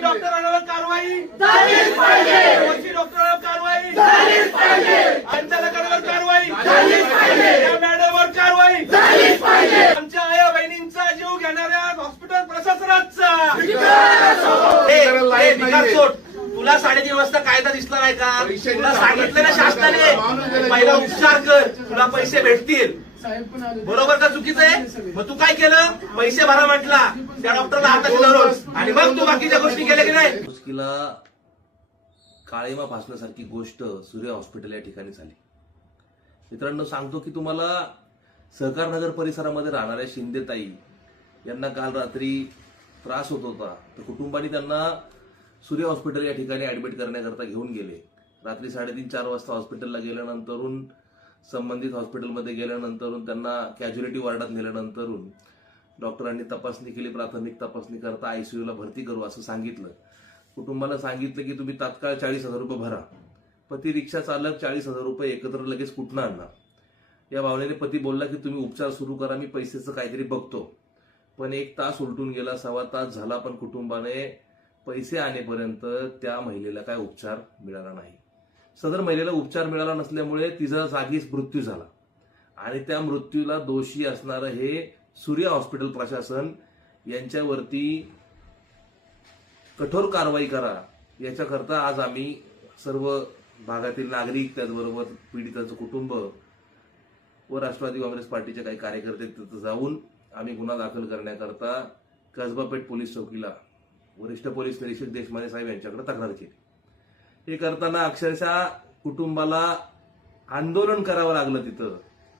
डॉक्टरांवर कारवाई झालीच पाहिजे, डॉक्टरांवर कारवाई झालीच पाहिजे, संचालकांवर कारवाई झालीच पाहिजे, मॅडमवर कारवाई झालीच पाहिजे, आमच्या आया बहिणींचा जीव घेणाऱ्या हॉस्पिटल प्रशासनाचा तुला 3:30 वाजता कायदा दिसला नाही का? तुला सांगितलं ना शासनाने पहिला उपचार कर, तुला पैसे भेटतील. बरोबर का चुकीचं आहे? मग तू काय केलं? पैसे भरा म्हटला त्या डॉक्टरला हाताशी धरून आणि मग तू बाकीच्या गोष्टी केल्या की नाही? मुश्किला काळीमा फासण्यासारखी गोष्ट सूर्य हॉस्पिटल या ठिकाणी झाली. मित्रांनो, सांगतो की तुम्हाला सहकारनगर परिसरामध्ये राहणाऱ्या शिंदेताई यांना काल रात्री त्रास होत होता, तर कुटुंबाने त्यांना सूर्य हॉस्पिटल या ठिकाणी ऍडमिट करण्याकरता घेऊन गेले. रात्री 3:30-4 वाजता हॉस्पिटलला गेल्यानंतरून संबंधित हॉस्पिटलमध्ये गेल्यानंतर त्यांना कॅज्युअलिटी वॉर्डात नेल्यानंतर डॉक्टरांनी तपासणी केली. प्राथमिक तपासणी करता आयसीयूला भरती करू असं सांगितलं. कुटुंबाला सांगितलं की तुम्ही तात्काळ 40,000 रुपये भरा. पती रिक्षा चालक 40,000 रुपये एकत्र लगेच कुठनं आणणार? या भावनेने पती बोलला की तुम्ही उपचार सुरू करा, मी पैसेचं काहीतरी बघतो. पण 1 तास उलटून गेला, 1.25 तास झाला, पण कुटुंबाने पैसे आणेपर्यंत त्या महिलेला काय उपचार मिळाला नाही. सदर महिलेला उपचार मिळाला नसल्यामुळे तिचा जागीच मृत्यू झाला आणि त्या मृत्यूला दोषी असणारं हे सूर्य हॉस्पिटल प्रशासन यांच्यावरती कठोर कारवाई करा याच्याकरता आज आम्ही सर्व भागातील नागरिक, त्याचबरोबर पीडिताचं कुटुंब व राष्ट्रवादी काँग्रेस पार्टीचे काही कार्यकर्ते तिथं जाऊन आम्ही गुन्हा दाखल करण्याकरता कसबापेठ पोलीस चौकीला वरिष्ठ पोलीस निरीक्षक देशमाने साहेब यांच्याकडे तक्रार केली. हे करताना अक्षरशः कुटुंबाला आंदोलन करावं लागलं तिथं.